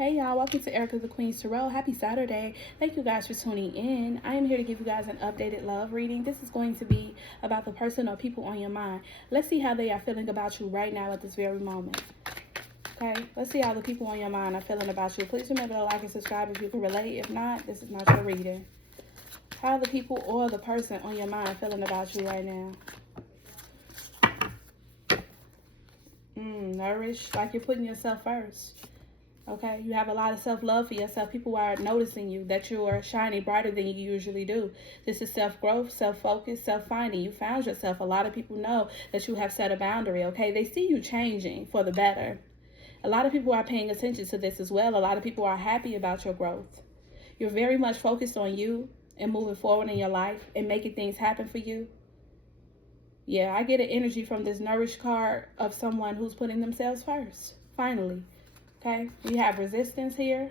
Hey y'all, welcome to Erica the Queen's Tarot. Happy Saturday. Thank you guys for tuning in. I am here to give you guys an updated love reading. This is going to be about the person or people on your mind. Let's see how they are feeling about you right now at this very moment. Okay, let's see how the people on your mind are feeling about you. Please remember to like and subscribe if you can relate. If not, this is not your reading. How are the people or the person on your mind feeling about you right now? Nourished, like you're putting yourself first. Okay, you have a lot of self-love for yourself. People are noticing you, that you are shining brighter than you usually do. This is self-growth, self-focus, self-finding. You found yourself. A lot of people know that you have set a boundary, okay? They see you changing for the better. A lot of people are paying attention to this as well. A lot of people are happy about your growth. You're very much focused on you and moving forward in your life and making things happen for you. Yeah, I get an energy from this nourished card of someone who's putting themselves first, finally. Okay, we have resistance here.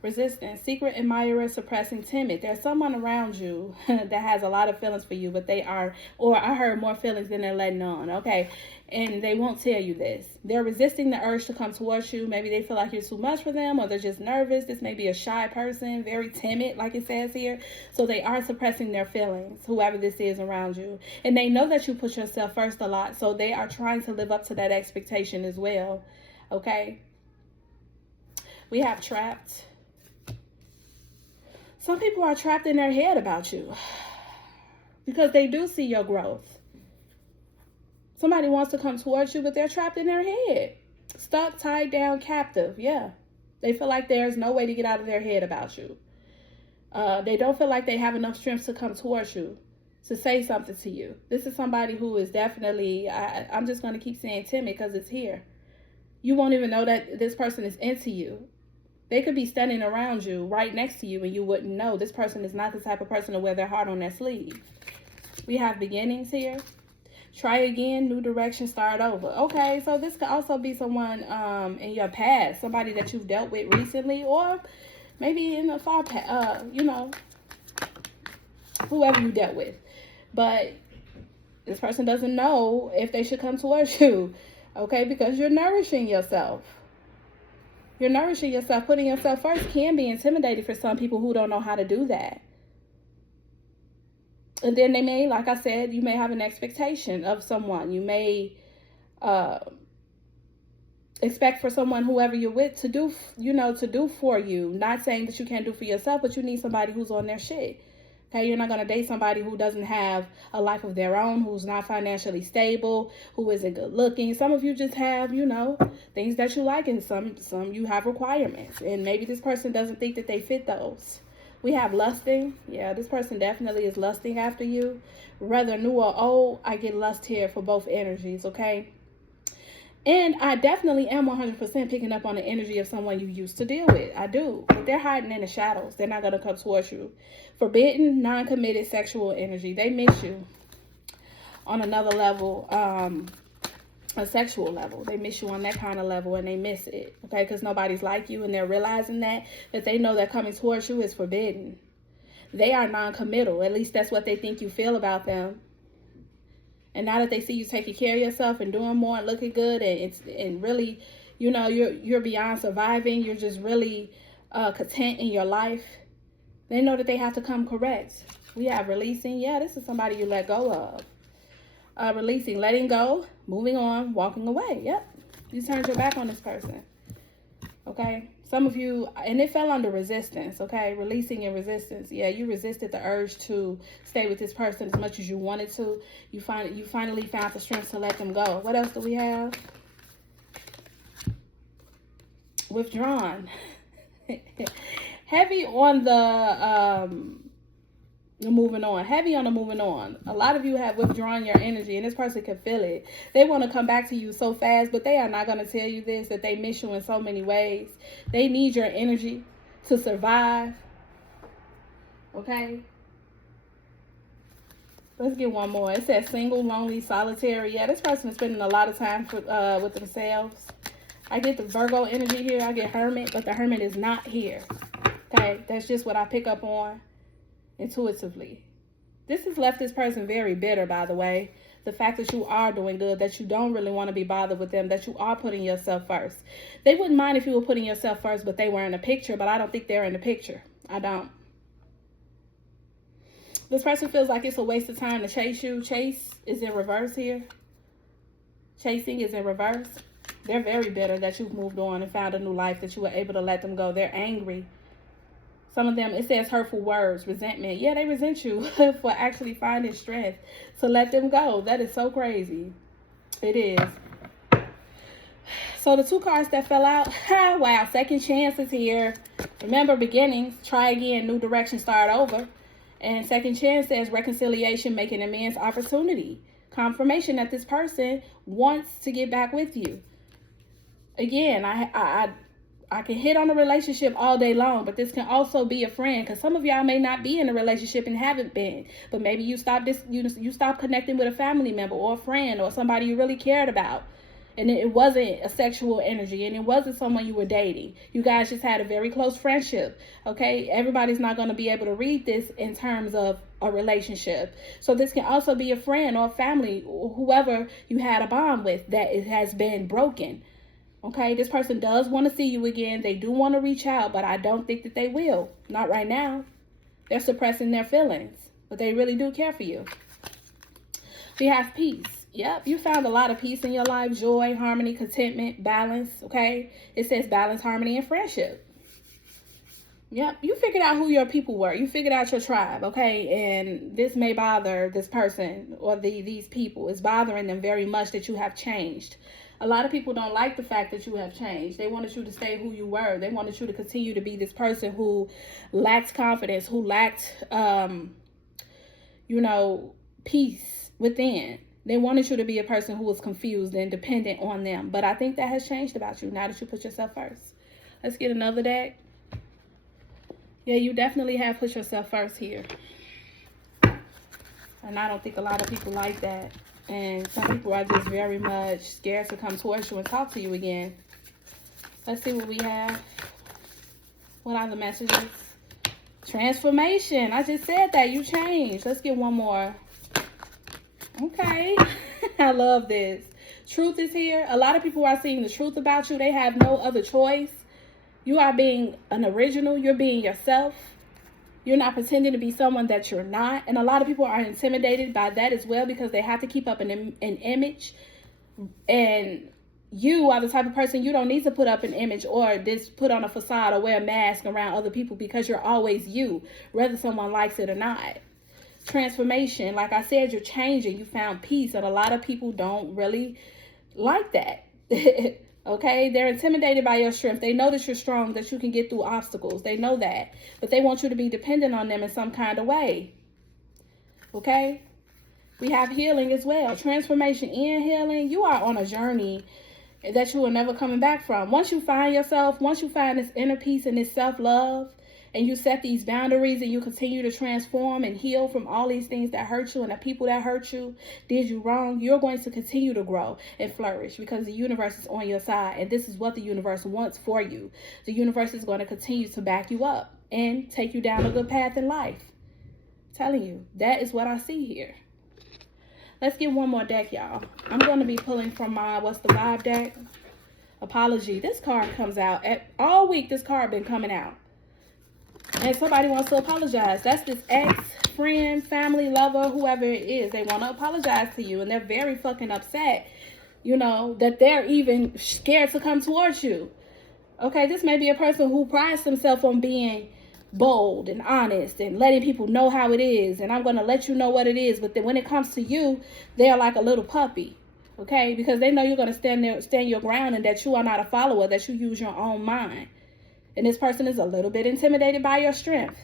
Resistance, secret admirer, suppressing, timid. There's someone around you that has a lot of feelings for you, but they are, or I heard more feelings than they're letting on, okay? And they won't tell you this. They're resisting the urge to come towards you. Maybe they feel like you're too much for them, or they're just nervous. This may be a shy person, very timid, like it says here. So they are suppressing their feelings, whoever this is around you. And they know that you put yourself first a lot, so they are trying to live up to that expectation as well, okay? We have trapped. Some people are trapped in their head about you because they do see your growth. Somebody wants to come towards you, but they're trapped in their head. Stuck, tied down, captive. Yeah. They feel like there's no way to get out of their head about you. They don't feel like they have enough strength to come towards you, to say something to you. This is somebody who is definitely, I'm just going to keep saying timid because it's here. You won't even know that this person is into you. They could be standing around you, right next to you, and you wouldn't know. This person is not the type of person to wear their heart on their sleeve. We have beginnings here. Try again, new direction, start over. Okay, so this could also be someone in your past, somebody that you've dealt with recently, or maybe in the far past, you know, whoever you dealt with. But this person doesn't know if they should come towards you, okay, because you're nourishing yourself. You're nourishing yourself. Putting yourself first can be intimidating for some people who don't know how to do that. And then they may, like I said, you may have an expectation of someone. You may expect for someone, whoever you're with, to do, you know, to do for you. Not saying that you can't do for yourself, but you need somebody who's on their shit. Okay, you're not going to date somebody who doesn't have a life of their own, who's not financially stable, who isn't good looking. Some of you just have, you know, things that you like, and some you have requirements. And maybe this person doesn't think that they fit those. We have lusting. Yeah, this person definitely is lusting after you. Whether new or old, I get lust here for both energies, okay? And I definitely am 100% picking up on the energy of someone you used to deal with. I do. But they're hiding in the shadows. They're not going to come towards you. Forbidden, non-committed sexual energy. They miss you on another level, a sexual level. They miss you on that kind of level, and they miss it. Okay, because nobody's like you, and they're realizing that they know that coming towards you is forbidden. They are non-committal. At least that's what they think you feel about them. And now that they see you taking care of yourself and doing more and looking good, and really, you know, you're beyond surviving. You're just really content in your life. They know that they have to come correct. We have releasing. Yeah, this is somebody you let go of. Releasing, letting go, moving on, walking away. Yep. You turned your back on this person. Okay. Some of you, and it fell under resistance, okay? Releasing and resistance. Yeah, you resisted the urge to stay with this person as much as you wanted to. You finally found the strength to let them go. What else do we have? Withdrawn. Heavy on the moving on. Heavy on the moving on. A lot of you have withdrawn your energy, and this person can feel it. They want to come back to you so fast, but they are not going to tell you this, that they miss you in so many ways. They need your energy to survive. Okay? Let's get one more. It says single, lonely, solitary. Yeah, this person is spending a lot of time with themselves. I get the Virgo energy here. I get hermit, but the hermit is not here. Okay? That's just what I pick up on intuitively. This has left this person very bitter, by the way. The fact that you are doing good, that you don't really want to be bothered with them, that you are putting yourself first. They wouldn't mind if you were putting yourself first, but they were in the picture, but I don't think they're in the picture. I don't. This person feels like it's a waste of time to chase you. Chase is in reverse here. Chasing is in reverse. They're very bitter that you've moved on and found a new life, that you were able to let them go. They're angry. Some of them, it says hurtful words, resentment. Yeah, they resent you for actually finding strength to let them go. That is so crazy. It is. So the two cards that fell out, wow, second chances here. Remember, beginnings, try again, new direction, start over. And second chance says reconciliation, making amends, opportunity. Confirmation that this person wants to get back with you. Again, I can hit on a relationship all day long, but this can also be a friend, because some of y'all may not be in a relationship and haven't been, but maybe you stopped you stopped connecting with a family member or a friend or somebody you really cared about, and it wasn't a sexual energy, and it wasn't someone you were dating. You guys just had a very close friendship. Okay, everybody's not going to be able to read this in terms of a relationship, so this can also be a friend or a family or whoever you had a bond with that it has been broken. Okay, this person does want to see you again. They do want to reach out, but I don't think that they will. Not right now. They're suppressing their feelings, but they really do care for you. We have peace. Yep, you found a lot of peace in your life. Joy, harmony, contentment, balance. Okay, it says balance, harmony, and friendship. Yep, you figured out who your people were. You figured out your tribe, okay? And this may bother this person or these people. It's bothering them very much that you have changed. A lot of people don't like the fact that you have changed. They wanted you to stay who you were. They wanted you to continue to be this person who lacked confidence, who lacked, peace within. They wanted you to be a person who was confused and dependent on them. But I think that has changed about you now that you put yourself first. Let's get another deck. Yeah, you definitely have put yourself first here. And I don't think a lot of people like that. And some people are just very much scared to come towards you and talk to you again. Let's see what we have. What are the messages? Transformation. I just said that. You changed. Let's get one more. Okay. I love this. Truth is here. A lot of people are seeing the truth about you. They have no other choice. You are being an original. You're being yourself. You're not pretending to be someone that you're not. And a lot of people are intimidated by that as well, because they have to keep up an image. And you are the type of person, you don't need to put up an image or just put on a facade or wear a mask around other people, because you're always you, whether someone likes it or not. Transformation, like I said, you're changing. You found peace, and a lot of people don't really like that. Okay, they're intimidated by your strength. They know that you're strong, that you can get through obstacles. They know that, but they want you to be dependent on them in some kind of way. Okay, we have healing as well. Transformation and healing. You are on a journey that you are never coming back from. Once you find yourself, once you find this inner peace and this self-love, and you set these boundaries and you continue to transform and heal from all these things that hurt you and the people that hurt you, did you wrong, you're going to continue to grow and flourish, because the universe is on your side, and this is what the universe wants for you. The universe is going to continue to back you up and take you down a good path in life. I'm telling you, that is what I see here. Let's get one more deck, y'all. I'm going to be pulling from my What's the Vibe deck. Apology. This card comes out. All week, this card been coming out. And somebody wants to apologize. That's this ex, friend, family, lover, whoever it is. They want to apologize to you, and they're very fucking upset, that they're even scared to come towards you. Okay, this may be a person who prides themselves on being bold and honest and letting people know how it is, and I'm going to let you know what it is. But then when it comes to you, they're like a little puppy. Okay, because they know you're going to stand your ground, and that you are not a follower, that you use your own mind. And this person is a little bit intimidated by your strength.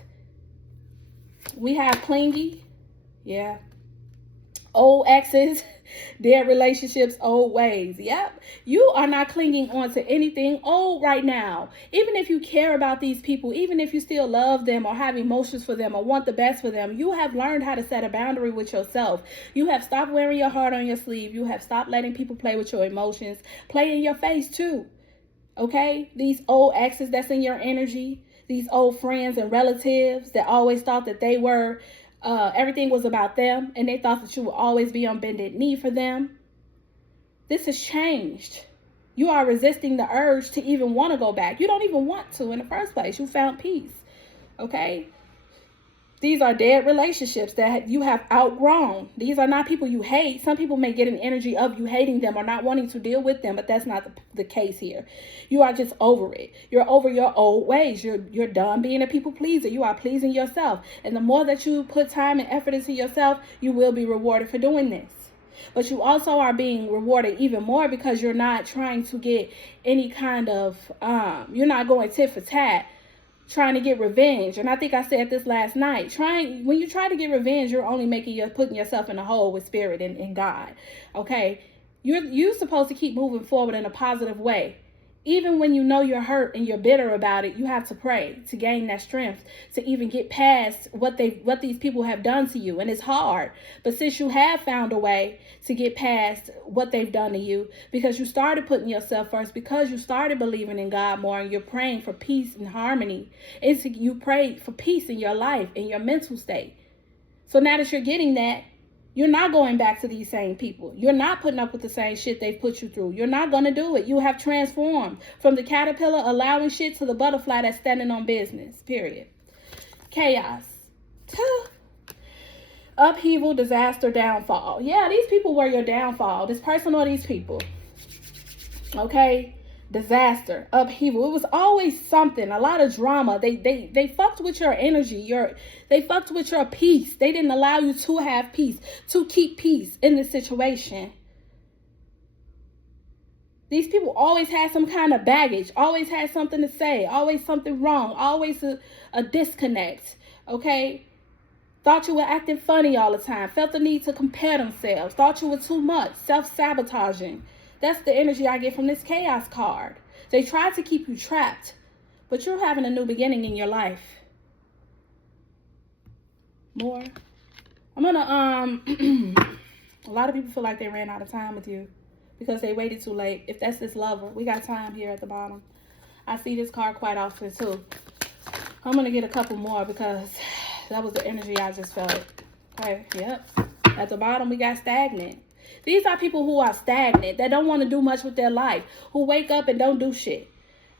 We have clingy. Yeah. Old exes, dead relationships, old ways. Yep. You are not clinging on to anything old right now. Even if you care about these people, even if you still love them or have emotions for them or want the best for them, you have learned how to set a boundary with yourself. You have stopped wearing your heart on your sleeve. You have stopped letting people play with your emotions, play in your face too. Okay, these old exes that's in your energy, these old friends and relatives that always thought that they were everything was about them, and they thought that you would always be on bended knee for them. This has changed. You are resisting the urge to even want to go back. You don't even want to in the first place. You found peace. Okay? These are dead relationships that you have outgrown. These are not people you hate. Some people may get an energy of you hating them or not wanting to deal with them, but that's not the case here. You are just over it. You're over your old ways. You're done being a people pleaser. You are pleasing yourself. And the more that you put time and effort into yourself, you will be rewarded for doing this. But you also are being rewarded even more because you're not trying to get any kind of, you're not going tit for tat, trying to get revenge. And I think I said this last night. When you try to get revenge, you're only putting yourself in a hole with spirit and God. Okay? You're supposed to keep moving forward in a positive way. Even when you know you're hurt and you're bitter about it, you have to pray to gain that strength to even get past what these people have done to you. And it's hard. But since you have found a way to get past what they've done to you, because you started putting yourself first, because you started believing in God more, and you're praying for peace and harmony, you prayed for peace in your life, in your mental state. So now that you're getting that, you're not going back to these same people. You're not putting up with the same shit they've put you through. You're not going to do it. You have transformed from the caterpillar allowing shit to the butterfly that's standing on business. Period. Chaos. Upheaval, disaster, downfall. Yeah, these people were your downfall. This person or these people. Okay? Disaster, upheaval. It was always something, a lot of drama. They fucked with your energy. They fucked with your peace. They didn't allow you to have peace, to keep peace in this situation. These people always had some kind of baggage, always had something to say, always something wrong, always a disconnect. Okay? Thought you were acting funny all the time, felt the need to compare themselves, thought you were too much, self-sabotaging. That's the energy I get from this chaos card. They try to keep you trapped, but you're having a new beginning in your life. More. I'm gonna, a lot of people feel like they ran out of time with you because they waited too late. If that's this lover, we got time here at the bottom. I see this card quite often too. I'm gonna get a couple more because that was the energy I just felt. Okay, yep. At the bottom, we got stagnant. These are people who are stagnant, that don't want to do much with their life, who wake up and don't do shit,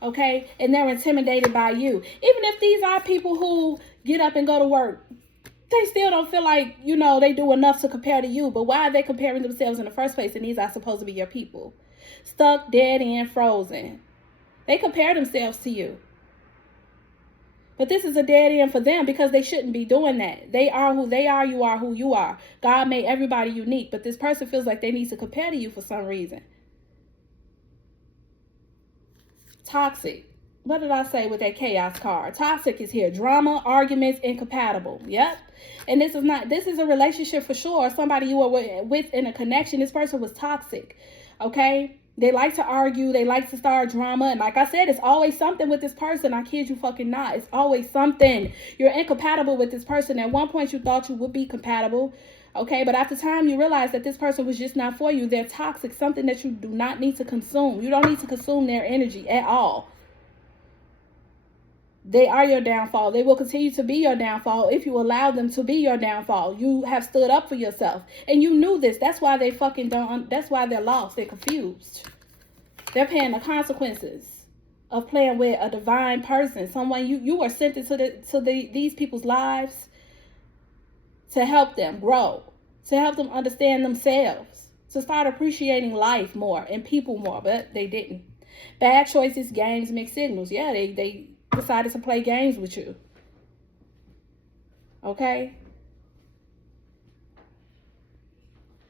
okay? And they're intimidated by you. Even if these are people who get up and go to work, they still don't feel like, they do enough to compare to you. But why are they comparing themselves in the first place? And these are supposed to be your people. Stuck, dead end, frozen. They compare themselves to you. But this is a dead end for them because they shouldn't be doing that. They are who they are. You are who you are. God made everybody unique. But this person feels like they need to compare to you for some reason. Toxic. What did I say with that chaos card? Toxic is here. Drama, arguments, incompatible. Yep. And this is a relationship for sure. Somebody you are with in a connection. This person was toxic. Okay? They like to argue. They like to start drama. And like I said, it's always something with this person. I kid you fucking not. It's always something. You're incompatible with this person. At one point, you thought you would be compatible. Okay, but after time, you realize that this person was just not for you. They're toxic. Something that you do not need to consume. You don't need to consume their energy at all. They are your downfall. They will continue to be your downfall if you allow them to be your downfall. You have stood up for yourself. And you knew this. That's why they fucking don't. That's why they're lost. They're confused. They're paying the consequences of playing with a divine person. Someone you were sent into these people's lives to help them grow. To help them understand themselves. To start appreciating life more and people more. But they didn't. Bad choices, games, mixed signals. Yeah, they decided to play games with you. Okay?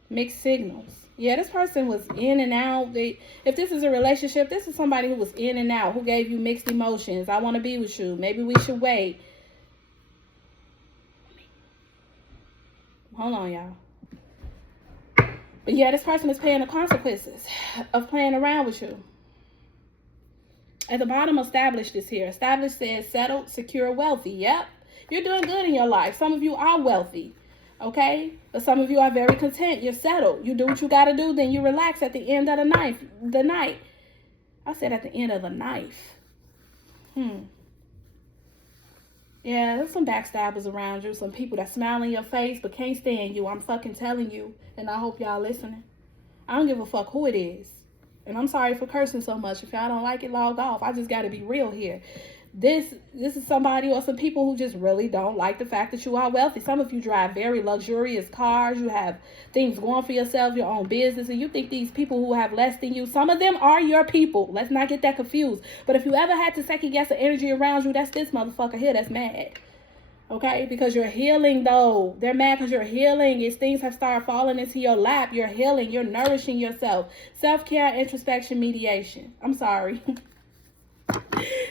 Mixed signals. Yeah, this person was in and out. If this is a relationship, this is somebody who was in and out, who gave you mixed emotions. I want to be with you. Maybe we should wait. Hold on, y'all. But yeah, this person is paying the consequences of playing around with you. At the bottom, established is here. Established says settled, secure, wealthy. Yep. You're doing good in your life. Some of you are wealthy. Okay? But some of you are very content. You're settled. You do what you got to do. Then you relax at the end of the night. I said at the end of the knife. Yeah, there's some backstabbers around you. Some people that smile in your face but can't stand you. I'm fucking telling you. And I hope y'all listening. I don't give a fuck who it is. And I'm sorry for cursing so much. If y'all don't like it, log off. I just got to be real here. This is somebody or some people who just really don't like the fact that you are wealthy. Some of you drive very luxurious cars. You have things going for yourself, your own business, and you think these people who have less than you, some of them are your people. Let's not get that confused. But if you ever had to second guess the energy around you, that's this motherfucker here that's mad. Okay, because you're healing though. They're mad because you're healing. As things have started falling into your lap, you're healing, you're nourishing yourself. Self-care, introspection, mediation. I'm sorry.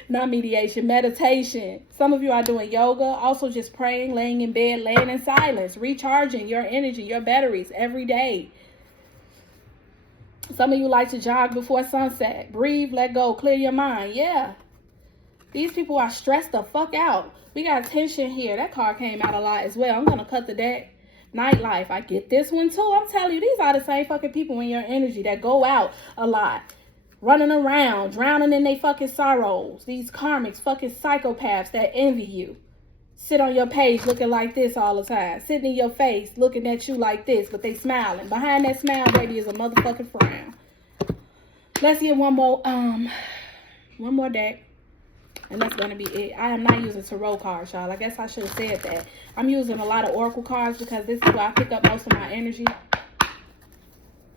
Not mediation, meditation. Some of you are doing yoga, also just praying, laying in bed, laying in silence, recharging your energy, your batteries every day. Some of you like to jog before sunset. Breathe, let go, clear your mind. Yeah. These people are stressed the fuck out. We got tension here. That card came out a lot as well. I'm going to cut the deck. Nightlife. I get this one too. I'm telling you, these are the same fucking people in your energy that go out a lot. Running around, drowning in their fucking sorrows. These karmics, fucking psychopaths that envy you. Sit on your page looking like this all the time. Sitting in your face looking at you like this, but they smiling. Behind that smile, baby, is a motherfucking frown. Let's get one more deck. And that's going to be it. I am not using tarot cards, y'all. I guess I should have said that. I'm using a lot of oracle cards because this is where I pick up most of my energy.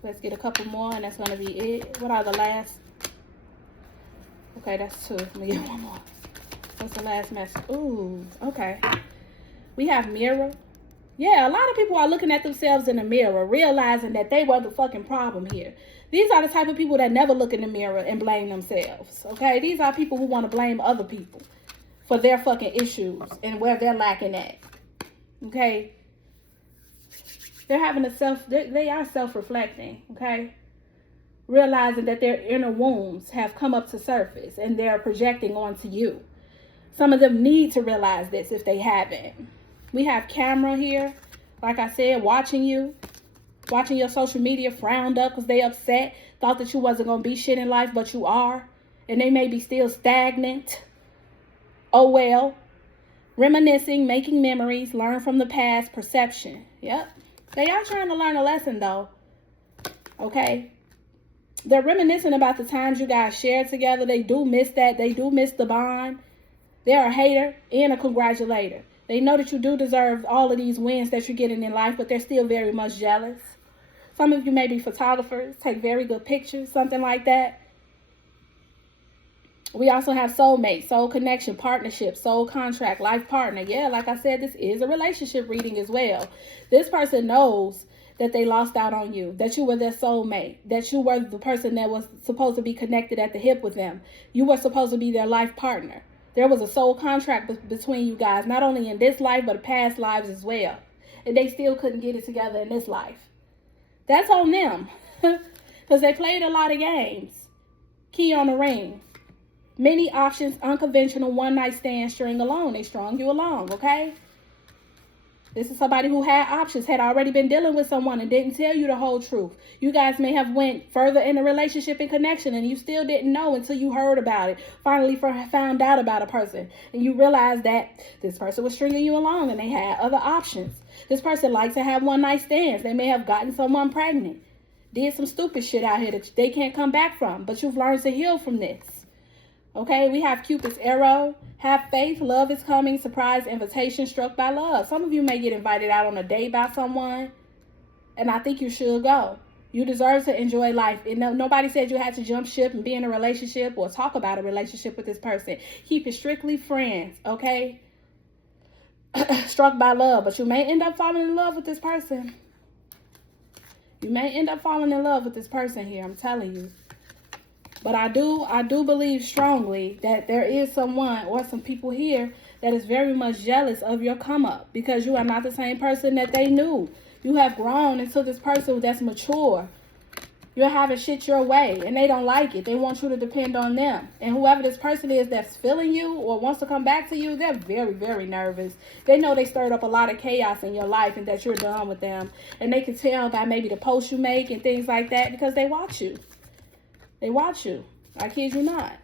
Let's get a couple more, and that's going to be it. What are the last? Okay, that's 2. Let me get one more. What's the last message? Ooh, okay. We have mirror. Yeah, a lot of people are looking at themselves in the mirror, realizing that they were the fucking problem here. These are the type of people that never look in the mirror and blame themselves, okay? These are people who want to blame other people for their fucking issues and where they're lacking at, okay? They're having they are self-reflecting, okay? Realizing that their inner wounds have come up to surface and they're projecting onto you. Some of them need to realize this if they haven't. We have camera here, like I said, watching you. Watching your social media, frowned up because they upset, thought that you wasn't going to be shit in life, but you are. And they may be still stagnant. Oh well. Reminiscing, making memories, learn from the past, perception. Yep. They are trying to learn a lesson though. Okay. They're reminiscing about the times you guys shared together. They do miss that. They do miss the bond. They're a hater and a congratulator. They know that you do deserve all of these wins that you're getting in life, but they're still very much jealous. Some of you may be photographers, take very good pictures, something like that. We also have soulmate, soul connection, partnership, soul contract, life partner. Yeah, like I said, this is a relationship reading as well. This person knows that they lost out on you, that you were their soulmate, that you were the person that was supposed to be connected at the hip with them. You were supposed to be their life partner. There was a soul contract between you guys, not only in this life, but past lives as well. And they still couldn't get it together in this life. That's on them. Because they played a lot of games. Key on the ring. Many options, unconventional, one-night stand, string alone. They strung you along, okay? This is somebody who had options, had already been dealing with someone and didn't tell you the whole truth. You guys may have went further in a relationship and connection and you still didn't know until you heard about it. Finally found out about a person. And you realized that this person was stringing you along and they had other options. This person likes to have one-night stands. They may have gotten someone pregnant. Did some stupid shit out here that they can't come back from. But you've learned to heal from this. Okay, we have Cupid's arrow. Have faith. Love is coming. Surprise invitation. Struck by love. Some of you may get invited out on a date by someone. And I think you should go. You deserve to enjoy life. And nobody said you had to jump ship and be in a relationship or talk about a relationship with this person. Keep it strictly friends. Okay. Struck by love. But you may end up falling in love with this person. You may end up falling in love with this person here. I'm telling you. But I do believe strongly that there is someone or some people here that is very much jealous of your come up because you are not the same person that they knew. You have grown into this person that's mature. You're having shit your way and they don't like it. They want you to depend on them. And whoever this person is that's feeling you or wants to come back to you, they're very, very nervous. They know they stirred up a lot of chaos in your life and that you're done with them. And they can tell by maybe the posts you make and things like that because they watch you. They watch you. I kid you not.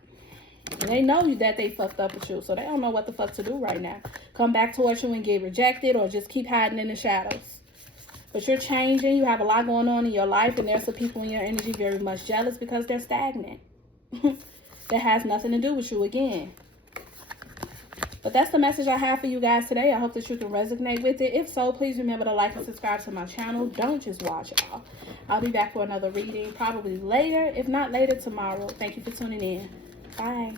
And they know that they fucked up with you, so they don't know what the fuck to do right now. Come back towards you and get rejected, or just keep hiding in the shadows. But you're changing. You have a lot going on in your life, and there's some people in your energy very much jealous because they're stagnant. That has nothing to do with you again. But that's the message I have for you guys today. I hope that you can resonate with it. If so, please remember to like and subscribe to my channel. Don't just watch, y'all. I'll be back for another reading, probably later. If not later, tomorrow. Thank you for tuning in. Bye.